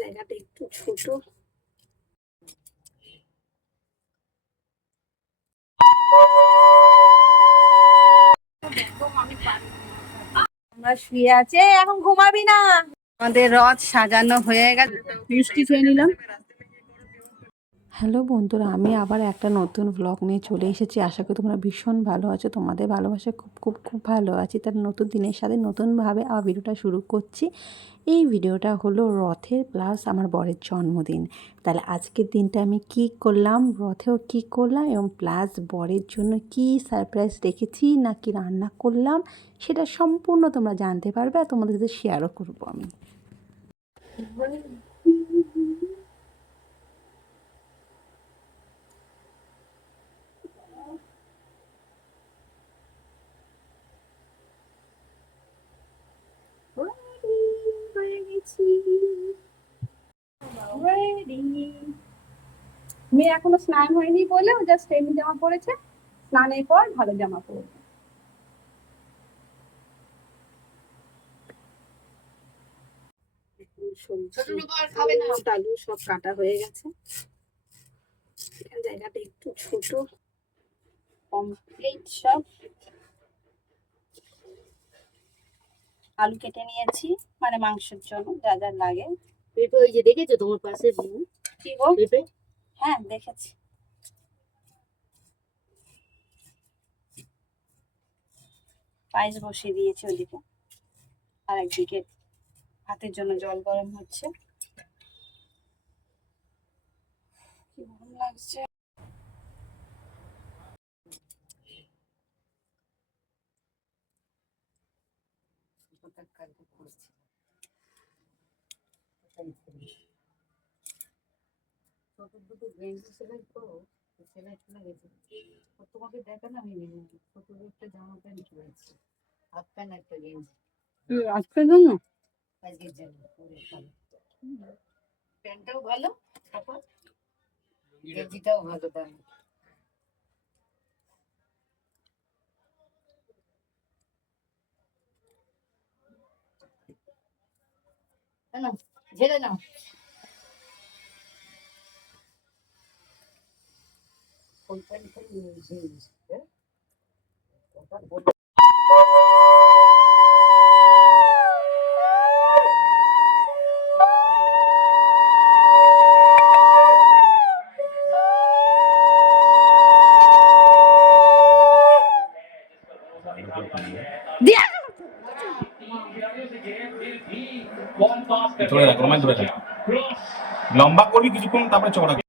জায়গাটা একটু ছোট। আমরা শুয়ে আছে, এখন ঘুমাবি না। আমাদের রথ সাজানো হয়ে গেছে, মিষ্টি খেয়ে নিলাম। হ্যালো বন্ধুরা, আমি আবার একটা নতুন ব্লগ নিয়ে চলে এসেছি। আশা করি তোমরা ভীষণ ভালো আছো। তোমাদের ভালোবাসা খুব খুব খুব ভালো আছি। তার নতুন দিনের সাথে নতুনভাবে আবার ভিডিওটা শুরু করছি। এই ভিডিওটা হলো রথের প্লাস আমার বরের জন্মদিন। তাহলে আজকের দিনটা আমি কি করলাম, রথেও কি করলাম এবং প্লাস বরের জন্য কি সারপ্রাইজ রেখেছি না কি রান্না করলাম, সেটা সম্পূর্ণ তোমরা জানতে পারবে আর তোমাদের সাথে শেয়ারও করবো আমি। মেয়ে এখনো স্নান হয়নি বলে ও জাস্ট এমনি জামা পরেছে, স্নানের পর ভালো জামা পরবে। আলু সব কাটা হয়ে গেছে, জায়গাটা একটু ছোট, কমপ্লিট সব। আলু কেটে নিয়েছি, মানে মাংসের জন্য যা যা লাগে। পেঁপে ওই যে দেখেছো তোমার পাশে কি গো? পেঁপে? হ্যাঁ দেখেছি। পায়েস বসিয়ে দিয়েছি ওদিকে, আর একদিকে ভাতের জন্য জল গরম হচ্ছে। কি গরম লাগছে। দুটো গেঞ্জি সেলাই করো, সেলাই চলে গেছে। তোমাকে দেখে না, আমি ছোট একটা জামা প্যান্ট কিনেছি, হাফ প্যান্ট একটা গেঞ্জি আজকের জন্য আজকের জন্য। প্যান্টটাও ভালো, তারপর গেঞ্জিটাও ভালো দাম। না ঝেড়ে নাও। ধরে রাখ, রোমান ধরে রাখ, লম্বা করবি কিছুক্ষণ, তারপরে চওড়া করবি।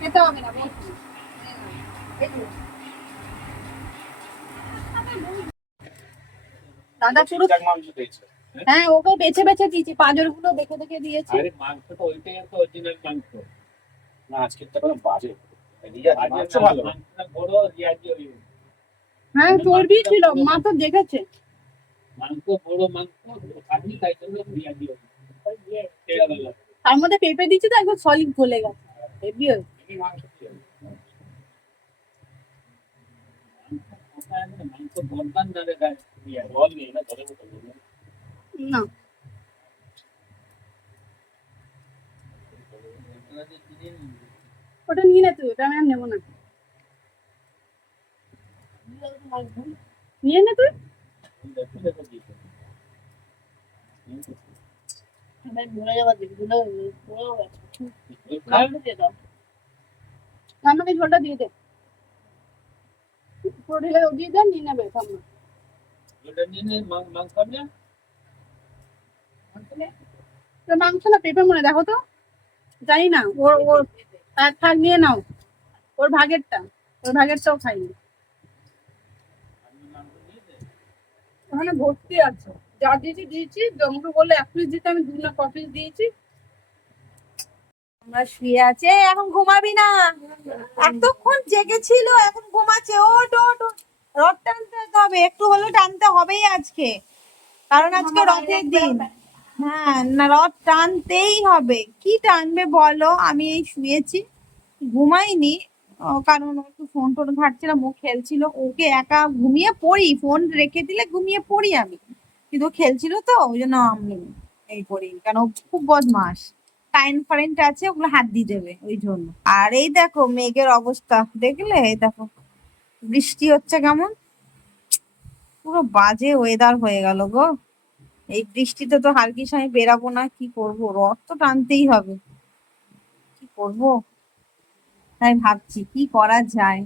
খেতে হবে না, দাদা পুরো মাংস দিয়েছে। হ্যাঁ, ওকে বেছে বেছে দিয়েছি, পাঁজর গুলো দেখে দেখে দিয়েছি। আরে মাংসটা ওইটাই তো অরিজিনাল মাংস না, আজকে তো কোনো বাজে মাংস ভালো, মাংসটা বড় রিয়াজি ওই হ্যাঁ চর্বি ছিল, মা তো দেখেছে। মাংস বড়, মাংস খাবি তাই জন্য রিয়াজি ওই তার মধ্যে পেঁপে দিয়েছি তো একদম সলিড গলে গেছে, হেভি হয়েছে। মাংস মাংস বলবান না রে গায়, বল নেই না ধরে মতো না ওটা নিয়ে নে তুই, ওটা আমি আর নেবো না। নিয়ে নে তুই। আমাকে ঝোলটা দিয়ে দে, পুরো ঢেলে দিয়ে দে, নিয়ে নেবে সামনে। তো মাংস না পেঁপে মনে দেখো তো, জানি না। ওর ওর থাক নিয়ে নাও, ওর ভাগেরটা, ওর ভাগেরটাও খাইনি। ওখানে ভর্তি আছে, যা দিয়েছি দিয়েছি, আমাকে বললে 1 পিস দিতে, আমি 2 না 5 পিস দিয়েছি। আমরা শুয়ে আছে, এখন ঘুমাবি না। এতক্ষণ জেগেছিল, এখন ঘুমাচ্ছে। ওট ওট ওট। রথ টানতে হবে, একটু হলেও টানতে হবেই আজকে, কারণ আজকে রথের দিন। হ্যাঁ, না রথ টানতেই হবে। কি টানবে বলো? আমি এই শুয়েছি, ঘুমাইনি। কারণ ও একটু ফোন টোন ঘাটছিলাম, ও খেলছিল। ওকে একা ঘুমিয়ে পড়ি, ফোন রেখে দিলে ঘুমিয়ে পড়ি আমি, কিন্তু ও খেলছিল তো ওই জন্য আমি এই করি, কারণ ও খুব বদমাস। কারেন্ট ফারেন্ট আছে, ওগুলো হাত দিয়ে দেবে ওই জন্য। আর এই দেখো মেঘের অবস্থা দেখলে, এই দেখো বৃষ্টি হচ্ছে কেমন, পুরো বাজে ওয়েদার হয়ে গেল গো। এই বৃষ্টিতে তো হালকিস আমি বেরাবো না, কি করব, রথ তো টানতেই হবে, কি করব তাই ভাবছি কি করা যায়।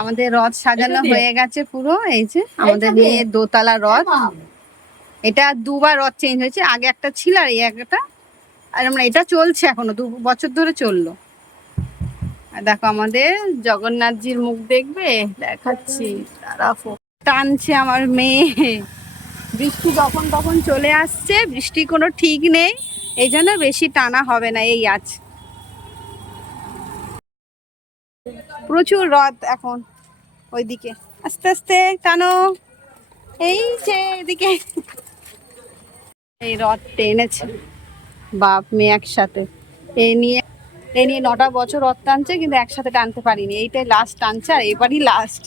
আমাদের রথ সাজানো হয়ে গেছে পুরো, এই যে আমাদের মেয়ের দোতলা রথ। এটা দুবার রথ চেঞ্জ হয়েছে, আগে একটা ছিল আর এই একটা, আর আমরা এটা চলছে এখনো 2 বছর ধরে চললো। আর দেখো আমাদের জগন্নাথজির মুখ দেখবে, দেখাচ্ছি তারা টানছে আমার মেয়ে। বৃষ্টি যখন তখন চলে আসছে, বৃষ্টি কোনো ঠিক নেই, এই জন্য বেশি টানা হবে না, এই আছে। প্রচুর রথ এখন ওইদিকে, আস্তে আস্তে টানো। এই যে এদিকে এই রথ টেনেছে বাপ মেয়ে একসাথে, এ নিয়ে 9টা বছর রথ টানছে, কিন্তু একসাথে টানতে পারিনি, এইটাই লাস্ট টানছে, আর এবারই লাস্ট।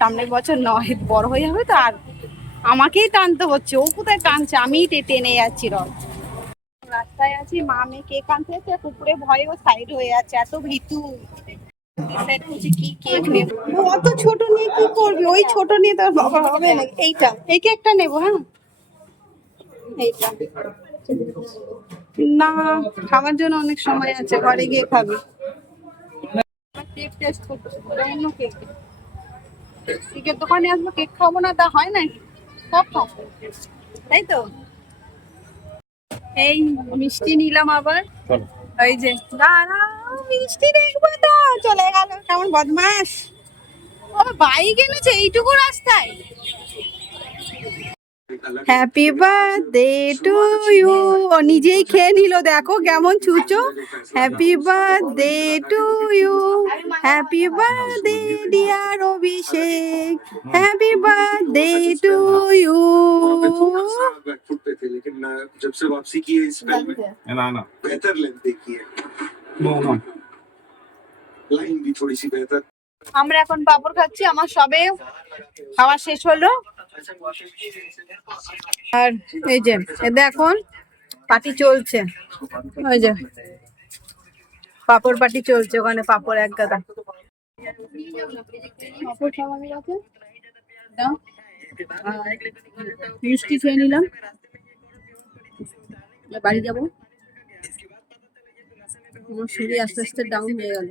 সামনের বছর নয়, বড় হয়ে যাবে তো, আর আমাকেই টানতে হচ্ছে, ও কোথায় টানছে, আমিই টেনে যাচ্ছি রথ। রাস্তায় আছি, মা মেয়ে কেক আনতে যাচ্ছে, কুকুরে ভয়ে ও সাইড হয়ে আছে, এত ভীতু। ডিসাইড করছি কি কেক নেব। অত ছোট নিয়ে কি করবি, ওই ছোট নিয়ে তোর বাবা হবে না। এইটা, এই কেকটা নেবো। হ্যাঁ এইটা না, খাওয়ার জন্য অনেক সময় আছে, ঘরে গিয়ে খাবি। কেক টেস্ট করছি, অন্য কেক। কেকের দোকানে আসবো, কেক খাবো না তা হয় না, সব খাবো, তাই তো। এই মিষ্টি নিলাম আবার, ওই যে দাঁড়াও মিষ্টি দেখবো তো, চলে গেল, কেমন বদমাস। ও বাইক এনেছে এইটুকু রাস্তায়। হ্যাপি বার্থডে টু ইউ, ও নিজেই খেয়ে নিল, দেখো কেমন চুচো। Happy birthday to you, happy birthday dear Abhishek, happy birthday to you. फुटते थे लेकिन जब से वापसी की है इस फिल्म में ना ना बेहतर लेंथ देखी है, नो नो लाइन भी थोड़ी सी बेहतर। আমরা এখন পাপড় খাচ্ছি, আমার সবে খাওয়া শেষ হলো। আর এই যে এদের এখন পার্টি চলছে, ওই যে পাপড় পার্টি চলছে, ওখানে পাপড় এক গাদা পাপড় খাওয়া হয়ে গেছে। দাও, আর মিষ্টি খেয়ে নিলাম, বাড়ি যাবো। আমার শরীর আস্তে আস্তে ডাউন হয়ে গেল।